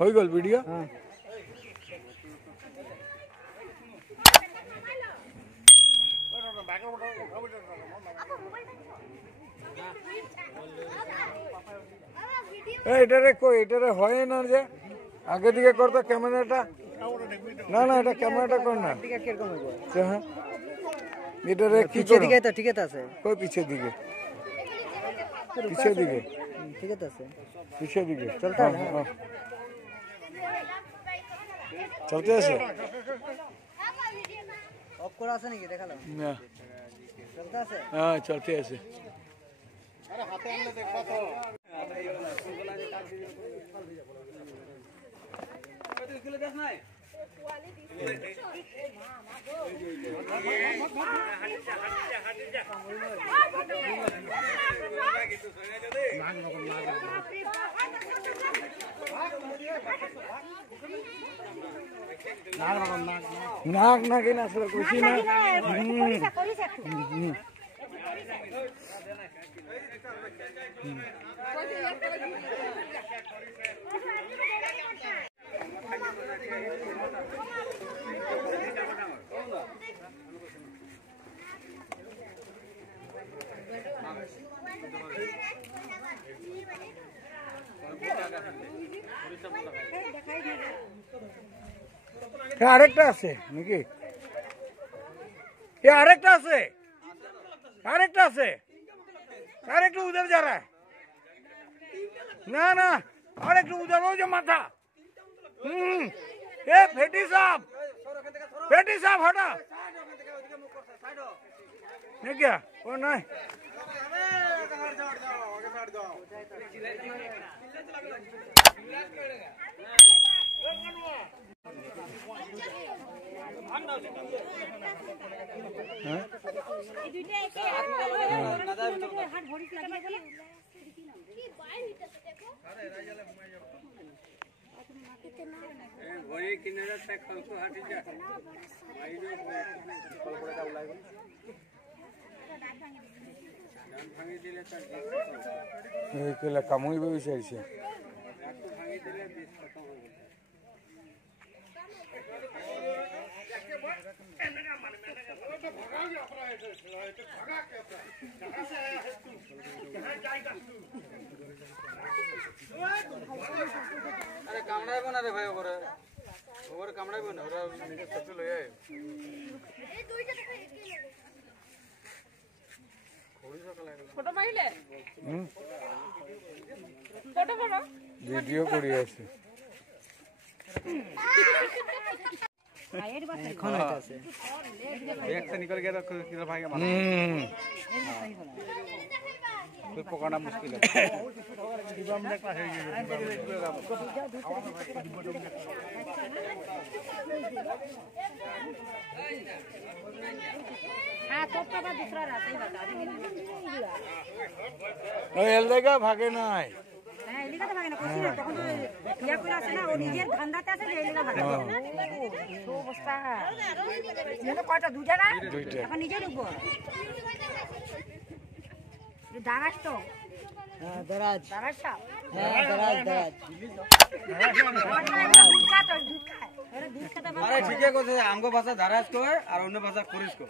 হয়ে গেল ভিডিও। এটারে কই এটারে হয় না যে আগে দিকে কর তো ক্যামেরাটা। না না এটা ক্যামেরাটা কর না। হ্যাঁ এটারে পিছে দিকে তো ঠিক আছে। কই পিছে দিকে পিছে দিকে ঠিক আছে পিছে দিকে চলতে হ্যাঁ চলতে আছে। অফ করা আছে নাকি দেখালো না চলতে আছে হ্যাঁ চলতে আছে। আরে হাতে আনলে দেখা তো তুই দেখ নাই নাক নাকি না আসলে খুশি না আরেকটা আছে নাকি আরেকটা আছে আরেকটা আছে আরেকটু উধর যা রা না না আরেকটু উধর ওই যে মাথা ফেটি সাহেব হটা क्या वो नहीं কামুই বিচাৰিছে আরে কামড়াইব না রে ভাই ওরে ওরে কামড়াইব না ওরা নিজে সবজি লই আয় এই দুইটা দেখো একই ফটো পাইলে ফটো ফটো ভিডিও করি আছে এখন এটা আছে একটা নিকল গিয়া তো কিলো ভাই মানে कोई पकड़ना मुश्किल है दिबम ने का है हां तो का दूसरा रहता ही बता दे एल देगा भागे ना है হ্যাঁ এলিগা তো ভাগে না কইছি না তখন তো ইয়া কইরা আছে না ও নিজের ধান্দাতে আছে যে এলিগা ভাগে তো অবস্থা যেন কয়টা দুইটা না এখন নিজে ঢুকবো দারাজ তো হ্যাঁ দারাজ দারাজটা হ্যাঁ দারাজ দারাজ আরে ঠিক আছে আমগো ভাষা দারাজ কয় আর অন্য ভাষা করিস কয়